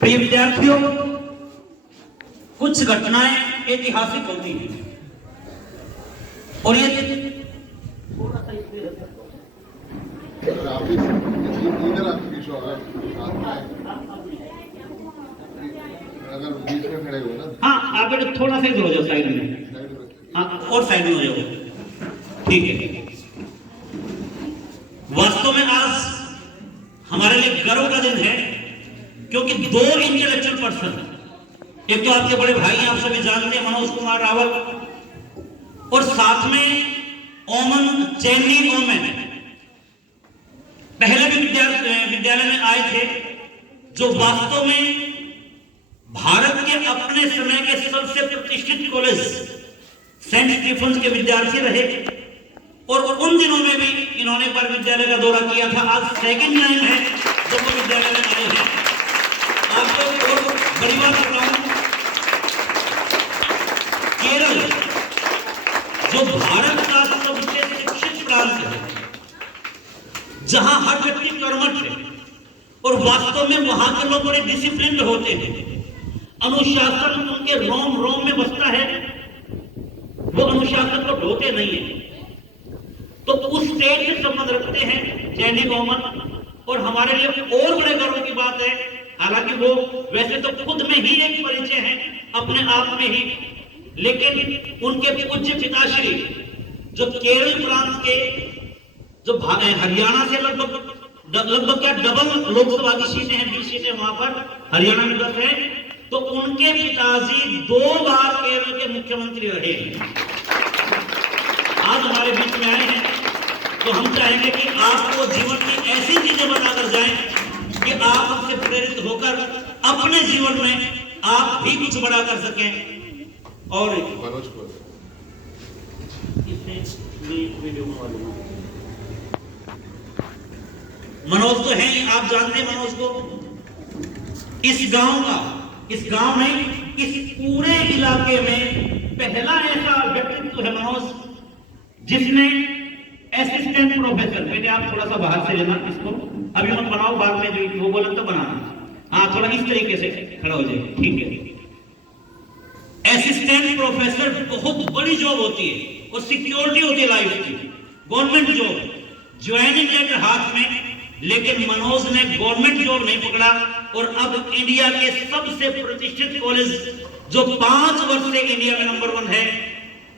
प्रिय विद्यार्थियों, कुछ घटनाएं ऐतिहासिक होती हैं और ये अगर बीच में खड़े हो ना, हाँ आप बेटा थोड़ा सा इधर हो जाओ, साइड में। हाँ और साइड में हो जाओ, ठीक है। वास्तव में आज हमारे लिए गर्व का दिन है क्योंकि दो इंटेलेक्चुअल पर्सन, एक तो आपके बड़े भाई हैं, आप सभी जानते हैं, मनोज कुमार रावल, और साथ में ओमन चैनी ओमन पहले भी विद्यालय में आए थे, जो वास्तव में भारत के अपने समय के सबसे प्रतिष्ठित कॉलेज सेंट स्टीफेंस के विद्यार्थी रहे और उन दिनों में भी इन्होंने एक बार विद्यालय का दौरा किया था। आज सेकंड टाइम है जब वो विद्यालय में आए हैं। आपको और बड़ी बात बताऊं, केरल जो भारत का सबसे शिक्षित प्रांत है, जहां हर व्यक्ति कर्मठ है और वास्तव में वहां के लोग बड़े डिसिप्लिन होते हैं, अनुशासन उनके रोम रोम में बसता है, वो अनुशासन को ढोते नहीं है। तो उस स्टेट से संबंध रखते हैं चैनी ओमन, और हमारे लिए और बड़े गर्व की बात है, हालांकि वो वैसे तो खुद में ही एक परिचय है अपने आप में ही, लेकिन उनके पूज्य पिताश्री जो केरल प्रांत के, जो हरियाणा से लगभग क्या डबल लोकसभा की सीटें हैं, 20 सीटें वहां पर हरियाणा में 10 है, तो उनके पिताजी 2 बार केरल के मुख्यमंत्री रहे। आज हमारे बीच में आए हैं, तो हम चाहेंगे कि आपको जीवन में ऐसी चीजें बताकर जाएं कि आप हमसे प्रेरित होकर अपने जीवन में आप भी कुछ बड़ा कर सकें। और मनोज तो है ही, आप जानते हैं मनोज को, इस गांव में इस पूरे इलाके में पहला ऐसा व्यक्तित्व है मनोज जिसने असिस्टेंट प्रोफेसर, पहले आप थोड़ा सा बाहर से लेना इसको, अभी मत बनाओ, बाद में जो वो बोला तो बनाना, हाँ थोड़ा इस तरीके से खड़ा हो जाए, ठीक है। असिस्टेंट प्रोफेसर बहुत बड़ी जॉब होती है और सिक्योरिटी होती है लाइफ की, गवर्नमेंट जॉब, ज्वाइनिंग लेटर हाथ में, लेकिन मनोज ने गवर्नमेंट जॉब नहीं पकड़ा और अब इंडिया के सबसे प्रतिष्ठित कॉलेज जो 5 वर्ष से इंडिया में नंबर 1 है,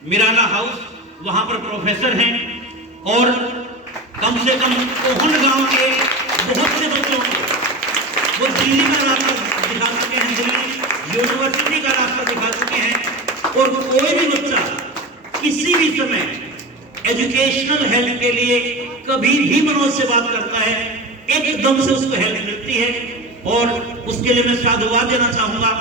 मिराना हाउस, वहां पर प्रोफेसर हैं और कम से कम कोहन गांव के बहुत से बच्चों को वो दिल्ली का रास्ता दिखा चुके हैं, दिल्ली यूनिवर्सिटी का रास्ता दिखा चुके हैं। और कोई भी बच्चा किसी भी समय एजुकेशनल हेल्प के लिए कभी भी मनोज से बात करता है, एकदम से उसको हेल्प मिलती है और उसके लिए मैं साधुवाद देना चाहूंगा।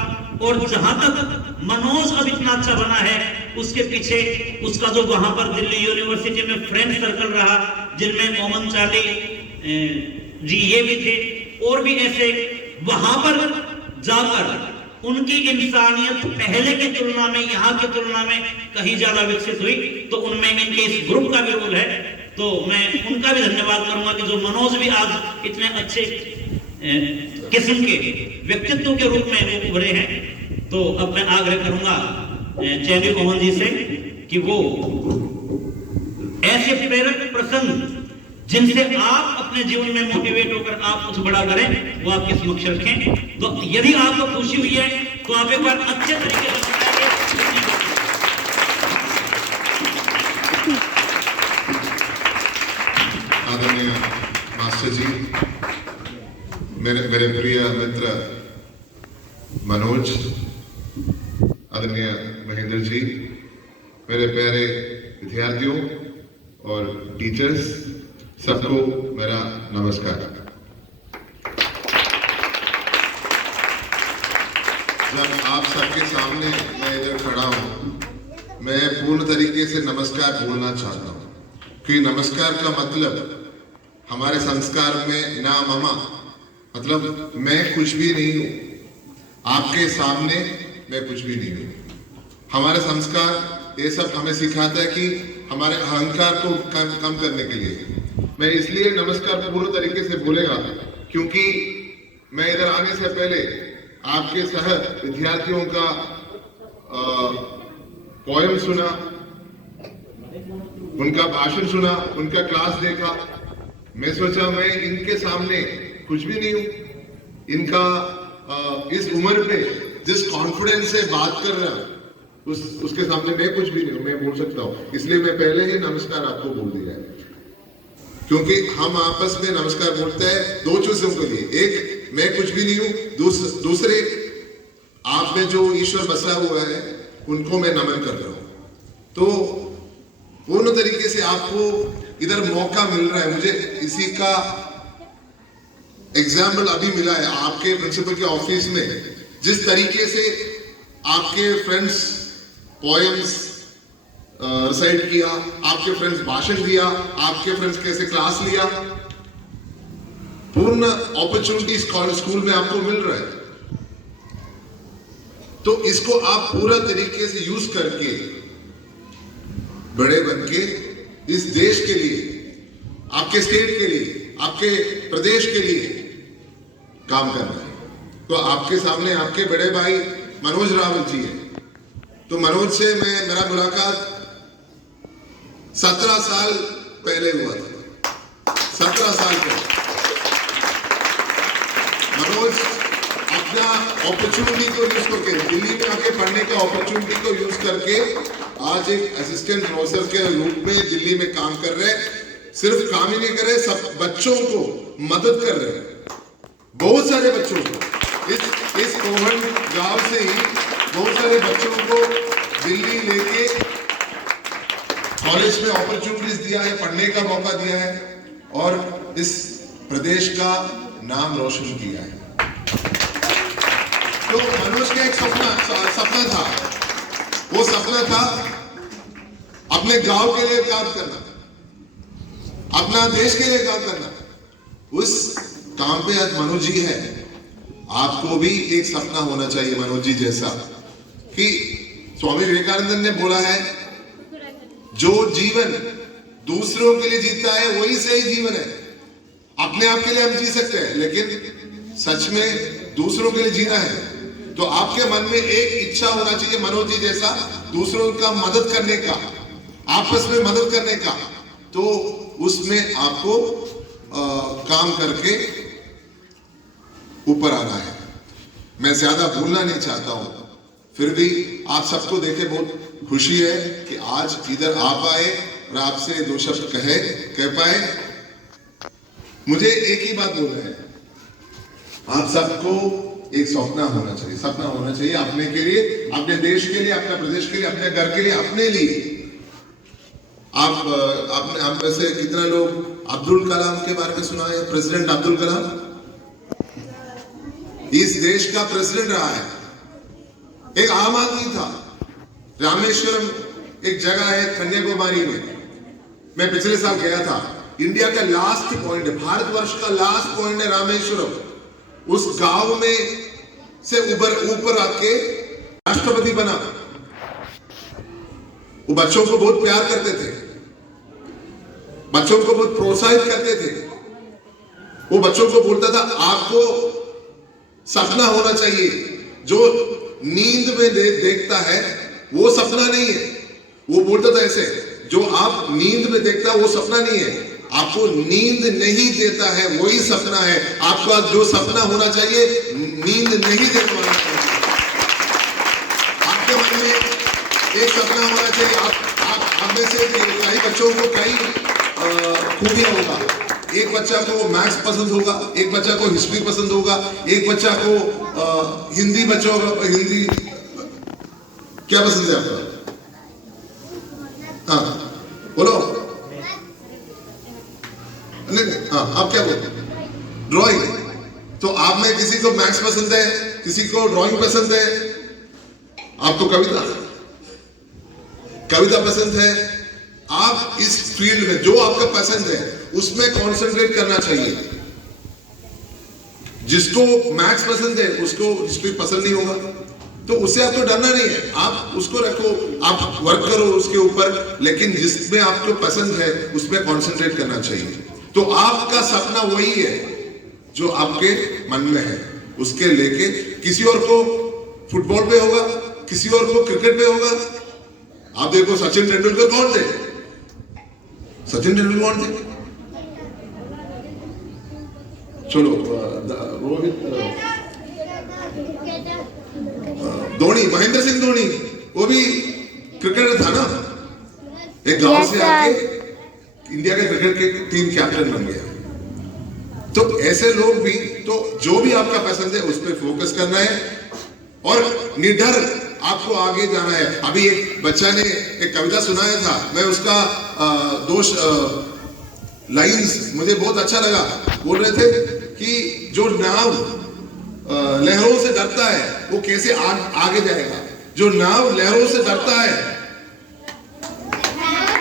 और जहां तक मनोज अब इतना अच्छा बना है, उसके पीछे उसका जो वहां पर दिल्ली यूनिवर्सिटी में फ्रेंड सर्कल रहा, जिनमें मोहम्मद चाली जी ये भी थे और भी ऐसे, वहां पर जाकर उनकी इंसानियत पहले की तुलना में, यहाँ की तुलना में कहीं ज्यादा विकसित हुई, तो उनमें इनके इस ग्रुप का भी रोल है। तो मैं उनका भी धन्यवाद करूंगा कि जो मनोज भी आज इतने अच्छे किस्म के व्यक्तित्व के रूप में वो उभरे हैं। तो अब मैं आग्रह करूंगा चैनी ओमन जी से कि वो ऐसे प्रेरक प्रसंग जिनसे आप अपने जीवन में मोटिवेट होकर आप कुछ बड़ा करें, वो आपके समक्ष रखें। तो यदि आपको खुशी हुई है तो आप एक बार अच्छे तरीके से बताएंगे। आदरणीय मास्टर जी, मेरे प्रिय मित्र मनोज, आदरणीय महेंद्र जी, मेरे प्यारे विद्यार्थियों और टीचर्स, सबको मेरा नमस्कार। जब आप सबके सामने मैं इधर खड़ा हूँ, मैं पूर्ण तरीके से नमस्कार बोलना चाहता हूँ, क्योंकि नमस्कार का मतलब हमारे संस्कार में ना ममा, मतलब मैं कुछ भी नहीं हूँ, आपके सामने मैं कुछ भी नहीं हूँ। हमारे संस्कार ये सब हमें सिखाता है कि हमारे अहंकार को कम करने के लिए मैं इसलिए नमस्कार पूर्ण तरीके से बोलेगा, क्योंकि मैं इधर आने से पहले आपके सह विद्यार्थियों का पोएम सुना, उनका भाषण सुना, उनका क्लास देखा। मैं सोचा मैं इनके सामने कुछ भी नहीं हूं। इनका इस उम्र पे जिस कॉन्फिडेंस से बात कर रहा उसके सामने मैं कुछ भी नहीं हूं, मैं बोल सकता हूं। इसलिए मैं पहले ही नमस्कार आपको बोल दिया है, क्योंकि हम आपस में नमस्कार बोलते हैं दो चीजों के लिए। एक, मैं कुछ भी नहीं हूं, दूसरे आप में जो ईश्वर बसा हुआ है उनको मैं नमन कर रहा हूं। तो पूर्ण तरीके से आपको इधर मौका मिल रहा है। मुझे इसी का एग्जाम्पल अभी मिला है आपके प्रिंसिपल के ऑफिस में। जिस तरीके से आपके फ्रेंड्स पोएम्स रिसाइट किया, आपके फ्रेंड्स भाषण दिया, आपके फ्रेंड्स कैसे क्लास लिया, पूर्ण अपॉर्चुनिटीज स्कूल में आपको मिल रहा है। तो इसको आप पूरा तरीके से यूज करके बड़े बन के इस देश के लिए, आपके स्टेट के लिए, आपके प्रदेश के लिए काम करना है। तो आपके सामने आपके बड़े भाई मनोज रावल जी है। तो मनोज से मेरा मुलाकात 17 साल पहले हुआ था। 17 साल पहले मनोज अपना अपॉर्चुनिटी को यूज करके, दिल्ली में आके पढ़ने के अपॉर्चुनिटी को यूज करके आज एक असिस्टेंट प्रोफेसर के रूप में दिल्ली में काम कर रहे हैं। सिर्फ काम ही नहीं कर रहे, सब बच्चों को मदद कर रहे हैं, बहुत सारे बच्चों को। इस कोहन गांव से ही बहुत सारे बच्चों को दिल्ली लेके कॉलेज में अपॉर्चुनिटीज दिया है, पढ़ने का मौका दिया है और इस प्रदेश का नाम रोशन किया है। तो मनोज का एक सपना था। वो सपना था अपने गांव के लिए काम करना, अपना देश के लिए काम करना। उस काम पे आज मनोज जी है। आपको भी एक सपना होना चाहिए मनोज जी जैसा, कि स्वामी विवेकानंद ने बोला है, जो जीवन दूसरों के लिए जीता है वही सही जीवन है। अपने आप के लिए हम जी सकते हैं, लेकिन सच में दूसरों के लिए जीना है तो आपके मन में एक इच्छा होना चाहिए मनोज जी जैसा, दूसरों का मदद करने का, आपस में मदद करने का। तो उसमें आपको काम करके ऊपर आना है। मैं ज्यादा भूलना नहीं चाहता हूं, फिर भी आप सबको देखे बहुत खुशी है कि आज इधर आप आए और आपसे दो शब्द कह पाए। मुझे एक ही बात बोलना है, आप सबको एक सपना होना चाहिए अपने के लिए, अपने देश के लिए, अपने प्रदेश के लिए, अपने घर के लिए, अपने लिए। आप वैसे कितना लोग अब्दुल कलाम के बारे में सुना है? प्रेसिडेंट अब्दुल कलाम इस देश का प्रेसिडेंट रहा है, एक आम आदमी था। रामेश्वरम एक जगह है कन्याकुमारी में, मैं पिछले साल गया था। इंडिया का लास्ट पॉइंट है, भारतवर्ष का लास्ट पॉइंट है रामेश्वरम। उस गांव में से ऊपर आके राष्ट्रपति बना। वो बच्चों को बहुत प्यार करते थे, बच्चों को बहुत प्रोत्साहित करते थे। वो बच्चों को बोलता था आपको सपना होना चाहिए, जो नींद में देखता है वो सपना नहीं है। वो बोलता था ऐसे, जो आप नींद में देखता है वो सपना नहीं है, आपको नींद नहीं देता है वही सपना है। आपका जो सपना होना चाहिए नींद नहीं देने वाला चाहिए। आपके मन में एक सपना होना चाहिए। आप में से कई बच्चों को कई खूबियां होगा। एक बच्चा को मैथ्स पसंद होगा, एक बच्चा को हिस्ट्री पसंद होगा, एक बच्चा को हिंदी हिंदी क्या पसंद है आपका? हाँ बोलो। नहीं, हाँ आप क्या बोलते? ड्राइंग। तो आप में किसी को मैथ्स पसंद है, किसी को ड्राइंग पसंद है, आपको कविता पसंद है। आप इस फील्ड में जो आपका पसंद है उसमें कंसंट्रेट करना चाहिए। जिसको मैथ्स पसंद है उसको हिस्ट्री पसंद नहीं होगा, तो उससे आपको डरना नहीं है। आप उसको रखो, आप वर्क करो उसके ऊपर, लेकिन जिसमें आपको पसंद है उसमें कंसंट्रेट करना चाहिए। तो आपका सपना वही है जो आपके मन में है, उसके लेके किसी और को फुटबॉल पे होगा, किसी और को क्रिकेट पे होगा। आप देखो सचिन तेंदुलकर कौन थे? सचिन तेंदुलकर कौन थे? चलो रोहित धोनी, महेंद्र सिंह धोनी, वो भी क्रिकेटर था ना। एक गांव से आके इंडिया के क्रिकेट के टीम कैप्टन बन गया। तो ऐसे लोग भी, तो जो भी आपका पसंद है उस पर फोकस करना है और निडर आपको आगे जाना है। अभी एक बच्चा ने एक कविता सुनाया था, मैं उसका दोष लाइंस मुझे बहुत अच्छा लगा। बोल रहे थे कि जो नाव लहरों से डरता है वो कैसे आगे जाएगा। जो नाव लहरों से डरता है,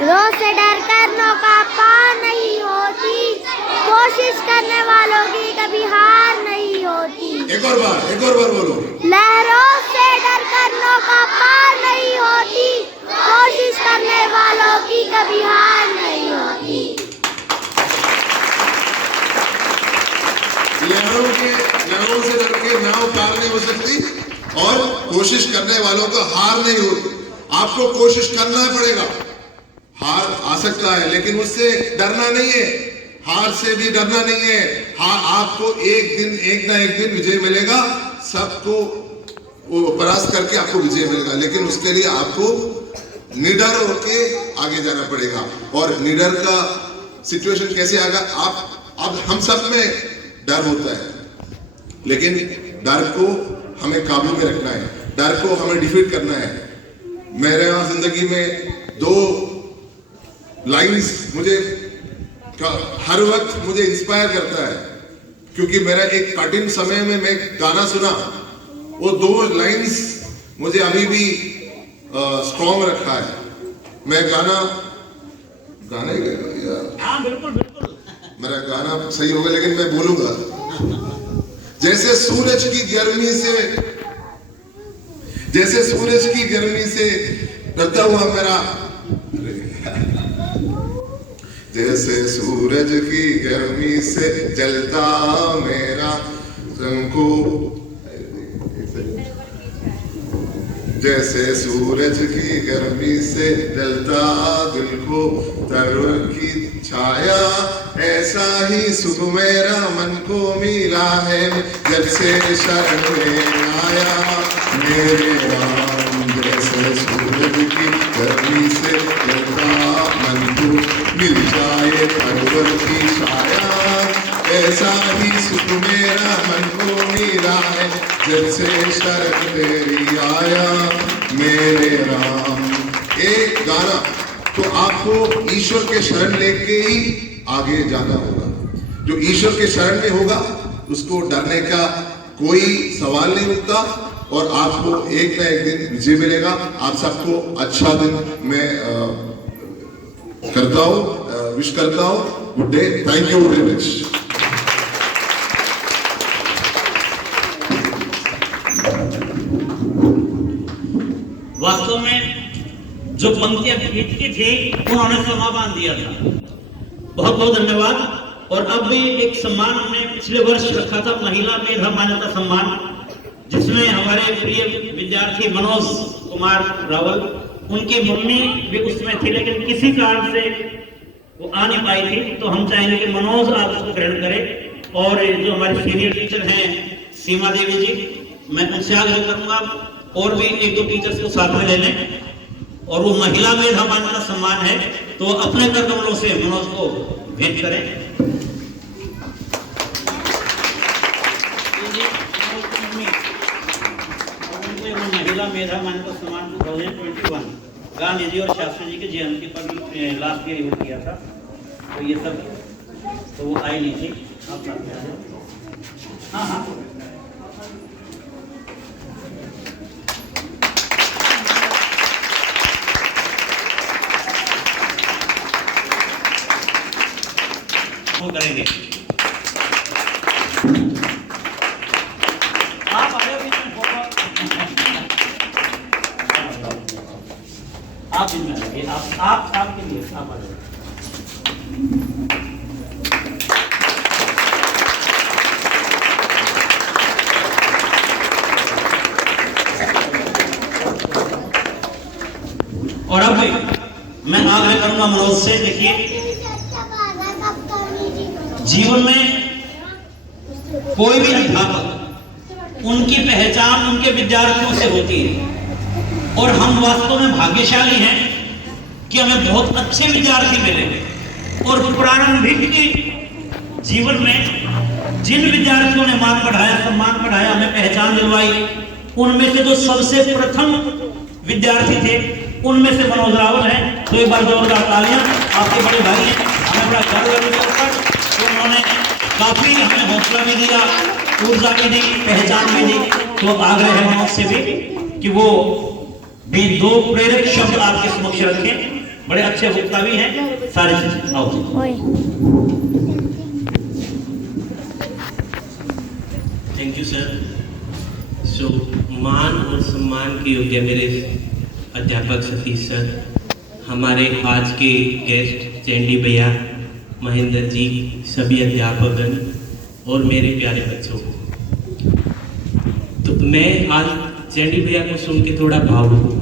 रोज से डरकर नौका पार नहीं होती, कोशिश करने वालों की कभी हार नहीं होती। एक और बार बोलो। लहरों से डरकर नौका पार नहीं होती, कोशिश करने वालों की कभी हार नहीं होती। लहरों से डर के नाव पार नहीं हो सकती और कोशिश करने वालों का हार नहीं होती। आपको कोशिश करना पड़ेगा। हार आ सकता है लेकिन उससे डरना नहीं है, हार से भी डरना नहीं है। हाँ, आपको एक ना एक दिन विजय मिलेगा। सबको वो परास्त करके आपको विजय मिलेगा, लेकिन उसके लिए आपको निडर होके आगे जाना पड़ेगा। और निडर का सिचुएशन कैसे आएगा? अब हम सब में डर होता है, लेकिन डर को हमें काबू में रखना है, डर को हमें डिफीट करना है। मेरे यहाँ जिंदगी में 2 लाइंस मुझे हर वक्त मुझे इंस्पायर करता है, क्योंकि मेरा एक कठिन समय में मैं गाना सुना, वो 2 लाइंस मुझे अभी भी स्ट्रॉन्ग रखा है। मैं गाना हाँ बिल्कुल बिल्कुल, मेरा गाना सही होगा लेकिन मैं बोलूंगा। जैसे सूरज की गर्मी से डरता हुआ मेरा, जैसे सूरज की गर्मी से जलता मेरा रंगो, जैसे सूरज की गर्मी से जलता दिल को तरवर की छाया, ऐसा ही सुख मेरा मन को मिला है जब से शरण में आया मेरे राम। जैसे सूरज की गर्मी से जलता मन को मिल जाए तरवर की छाया, ऐसा ही सुख मेरा मन को मिला है जब से शरण तेरी आया मेरे राम। एक गाना तो आपको ईश्वर के शरण लेके ही आगे जाना होगा। जो ईश्वर के शरण में होगा उसको डरने का कोई सवाल नहीं उठता और आपको एक ना एक दिन विजय मिलेगा। आप सबको अच्छा दिन मैं करता हूँ, विश करता हूँ। Good day, thank you very much. वास्तव में जो पंक्तियां खींच की थी उन्होंने समा बांध दिया था। बहुत बहुत धन्यवाद। और अब भी एक सम्मान हमने पिछले वर्ष रखा था, महिला मेधा मान्यता सम्मान, जिसमें हमारे प्रिय विद्यार्थी मनोज कुमार रावल, उनकी मम्मी भी उसमें थी लेकिन किसी कारण से वो आ नहीं पाई थी। तो हम चाहेंगे कि मनोज आप उसको ग्रहण करें। और जो हमारे सीनियर टीचर हैं सीमा देवी जी, मैं उनसे आग्रह करूंगा और भी 1-2 टीचर्स को साथ में ले लें। और वो महिला मेधा मान्यता सम्मान है तो अपने कदमों से मनोज को भेंट करें। महिला मेधा मान्यता सम्मान 2021 गांधी जी और शास्त्री जी के जयंती पर लास्ट ईयर इवेंट किया था। तो ये सब तो वो आई नहीं थी, आप साथ में आ जाओ। हाँ हाँ वो करेंगे। आप आगे भी फोटो आप इनमें आइए, आप आपके लिए आप आ जाइए। और अब मैं आग्रह करूंगा मनोज से, देखिए जीवन में कोई भी अध्यापक, उनकी पहचान उनके विद्यार्थियों से होती है और हम वास्तव में भाग्यशाली हैं कि हमें बहुत अच्छे विद्यार्थी मिले। और प्रारंभिक जीवन में जिन विद्यार्थियों ने मान बढ़ाया, सम्मान बढ़ाया, हमें पहचान दिलवाई, उनमें से जो सबसे प्रथम विद्यार्थी थे उनमें से मनोज रावल है। तो एक बार जोरदार तालियां, आपके बड़े भाई हैं, हमें बड़ा गर्व है उनके ऊपर। तो उन्होंने काफी हमें हौसला भी दिया, ऊर्जा भी दी, पहचान भी दी। तो आग्रह है मनोज से भी कि वो भी दो प्रेरक शब्द आपके समक्ष रखें। बड़े अच्छे वक्ता भी हैं सारे चीज। आओ थैंक यू सर। सो मान और सम्मान के योग्य मेरे अध्यापक सतीश सर, हमारे आज के गेस्ट चैंडी भैया, महेंद्र जी, सभी अध्यापकगण और मेरे प्यारे बच्चों, तो मैं आज चैंडी भैया को सुन के थोड़ा भावुक हूँ।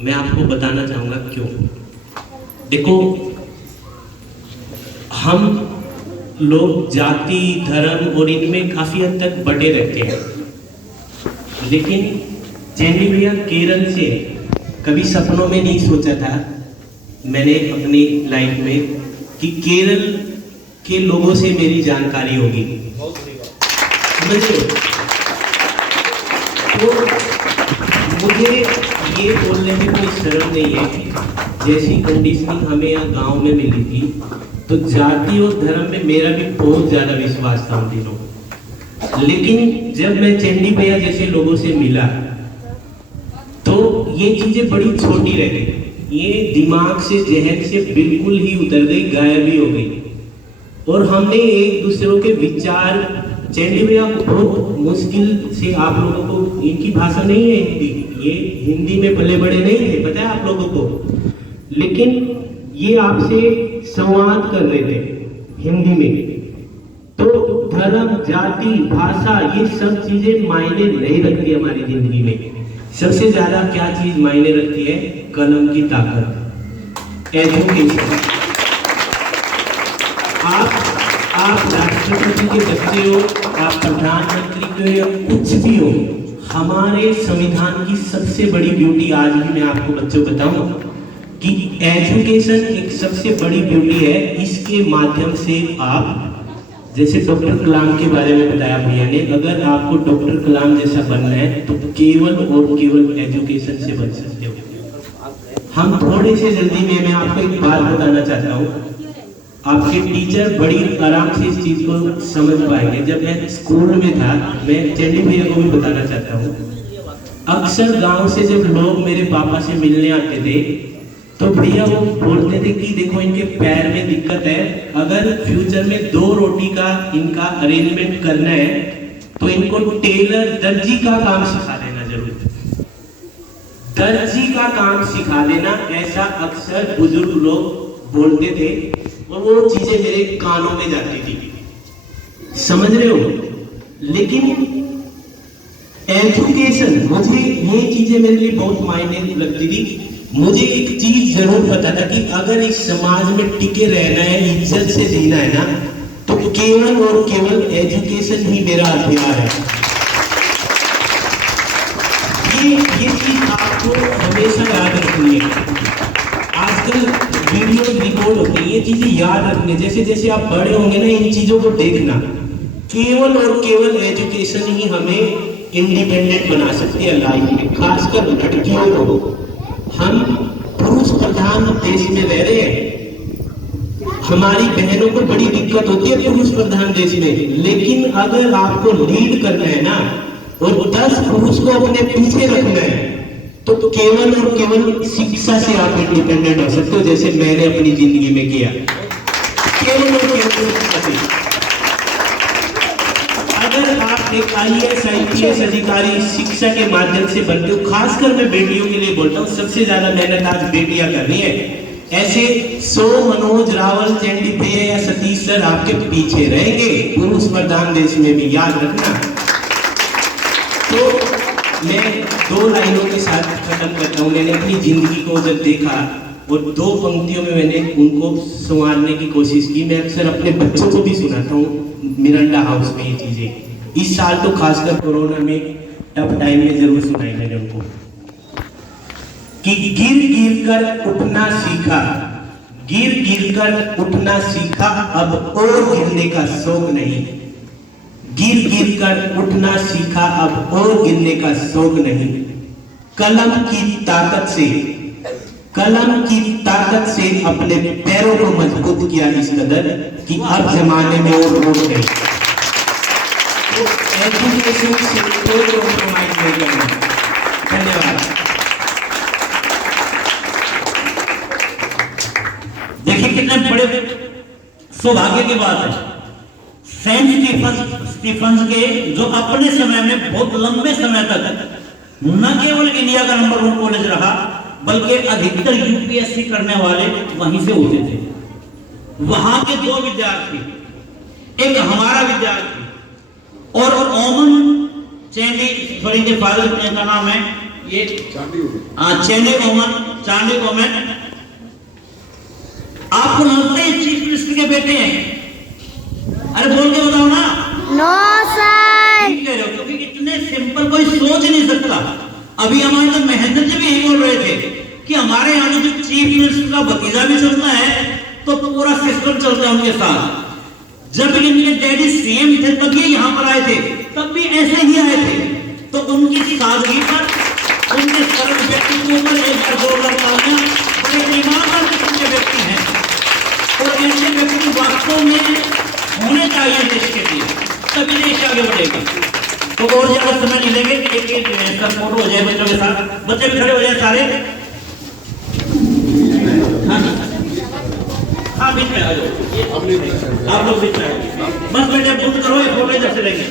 मैं आपको बताना चाहूँगा क्यों। देखो, हम लोग जाति, धर्म और इनमें काफ़ी हद तक बटे रहते हैं, लेकिन चैंडी भैया केरल से कभी सपनों में नहीं सोचा था मैंने अपनी लाइफ में कि केरल के लोगों से मेरी जानकारी होगी। तो मुझे ये बोलने में कोई शर्म नहीं है कि जैसी कंडीशनिंग हमें यहाँ गांव में मिली थी, तो जाति और धर्म में मेरा भी बहुत ज़्यादा विश्वास था उन दिनों। लेकिन जब मैं चैंडी भैया जैसे लोगों से मिला तो ये चीज़ें बड़ी छोटी रह गई, ये दिमाग से, जहन से बिल्कुल ही उतर गई, गायब ही हो गई। और हमने एक दूसरों के विचार, चैंडी भैया बहुत मुश्किल से, आप लोगों को इनकी भाषा नहीं है हिंदी, ये हिंदी में पले बड़े नहीं थे, पता है आप लोगों को, लेकिन ये आपसे संवाद कर रहे थे हिंदी में। तो धर्म, जाति, भाषा, ये सब चीजें मायने नहीं रखती हमारी जिंदगी में। सबसे ज्यादा क्या चीज मायने रखती है? कलम की ताकत, एजुकेशन। आप राष्ट्रपति के बच्चे हो, आप प्रधानमंत्री के हो या कुछ भी हो, हमारे संविधान की सबसे बड़ी ब्यूटी आज भी मैं आपको बच्चों बताऊं कि एजुकेशन एक सबसे बड़ी ब्यूटी है। इसके माध्यम से आप, जैसे डॉक्टर कलाम के बारे में बताया भैया ने, अगर आपको डॉक्टर कलाम जैसा बनना है तो केवल और केवल एजुकेशन से बन सकते हो। हम थोड़े से जल्दी में मैं आपको एक बात बताना चाहता हूँ, आपके टीचर बड़ी आराम से इस चीज को समझ पाएंगे। जब मैं स्कूल में था, मैं चैंडी भैया को भी बताना चाहता हूँ, अक्सर गांव से जब लोग मेरे पापा से मिलने आते थे तो भैया वो बोलते थे कि देखो इनके पैर में दिक्कत है, अगर फ्यूचर में 2 रोटी का इनका अरेंजमेंट करना है तो इनको टेलर, दर्जी का काम सिखा देना जरूर, दर्जी का काम सिखा देना, ऐसा अक्सर बुजुर्ग लोग बोलते थे और वो चीजें मेरे कानों में जाती थी, समझ रहे हो। लेकिन एजुकेशन, मुझे ये चीजें मेरे लिए बहुत मायने रखती थी। मुझे एक चीज जरूर पता था कि अगर इस समाज में टिके रहना है, इज्जत से जीना है ना, तो केवल और केवल एजुकेशन ही मेरा हथियार है। ये चीज आपको हमेशा याद रखनी है। आजकल वीडियो रिकॉर्ड होते हैं, ये चीजें याद रखनी, जैसे जैसे आप बड़े होंगे ना, इन चीजों को देखना। केवल और केवल एजुकेशन ही हमें इंडिपेंडेंट बना सकती है लाइफ में, खासकर लड़कियों को। हम पुरुष प्रधान देश में रह रहे हैं, हमारी बहनों को बड़ी दिक्कत होती है पुरुष प्रधान देश में। लेकिन अगर आपको लीड करना है ना और 10 पुरुष को अपने पीछे रखना है, तो केवल और केवल शिक्षा से आप इंडिपेंडेंट हो सकते हो, जैसे मैंने अपनी जिंदगी में किया, केवल और केवल शिक्षा से। अगर आप एक IAS IPS अधिकारी शिक्षा के माध्यम से बनते हो, खासकर मैं बेटियों के लिए बोलता हूँ, सबसे ज्यादा मेहनत आज बेटियां कर रही है। ऐसे 100 मनोज रावल, चैंडी भैया या सतीश सर आपके पीछे रहेंगे पुरुष प्रधान देश में भी, याद रखना। तो मैं 2 लाइनों के साथ खत्म करता हूँ। मैंने अपनी जिंदगी को जब देखा और 2 पंक्तियों में मैंने उनको संवारने की कोशिश की। मैं अक्सर अपने बच्चों को भी सुनाता हूँ मिरांडा हाउस में ये चीजें। इस साल तो खासकर कोरोना में टफ टाइम में जरूर सुनाई मैंने उनको कि गिर गिर कर उठना सीखा, गिर गिर कर उठना सीखा, अब और गिरने का शौक नहीं। गिर गिर कर उठना सीखा, अब और गिरने का शौक नहीं। कलम की ताकत से, कलम की ताकत से अपने पैरों को मजबूत किया इस कदर कि अब जमाने में और रोक नहीं। तो एजुकेशन से कोई कॉम्प्रोमाइज नहीं करना। धन्यवाद। देखिए कितने बड़े सौभाग्य की बात है। सेंट स्टीफंस के जो अपने समय में बहुत लंबे समय तक न केवल इंडिया का नंबर 1 कॉलेज रहा, बल्कि अधिकतर यूपीएससी करने वाले वहीं से होते थे। वहां के 2 विद्यार्थी, एक हमारा विद्यार्थी और ओमन चैंडी, सॉरी के फादर का नाम है ये चैंडी ओमन। आपको लगता है चीफ मिनिस्टर के बेटे हैं? अरे बोल के बताओ ना। No sir. ठीक कह रहे हो, क्योंकि इतने सिंपल कोई सोच नहीं सकता। अभी हमारे तो महेंद्र जी भी यही बोल रहे थे कि हमारे यहाँ जो चीफ मिनिस्टर का भतीजा भी चलता है तो पूरा सिस्टम चलता है उनके साथ। जब इनके डैडी सीएम थे तब ये यहाँ पर आए थे, तब भी ऐसे ही आए थे। तो उनकी सादगी पर, उनके सरल व्यक्तित्व पर एक बार जोरदार तालियां। बड़े ईमानदार किस्म के व्यक्ति हैं और ऐसे व्यक्ति वास्तव में होने चाहिए देश के लिए, तभी देश आगे बढ़ेगा। तो और ज्यादा समय नहीं लेंगे, एक फोटो हो जाए बच्चों के साथ। बच्चे भी खड़े हो जाए सारे। हाँ बीच में आ जाओ, आप लोग बीच में बस बेटे बंद करो, ये फोटो इधर से लेंगे।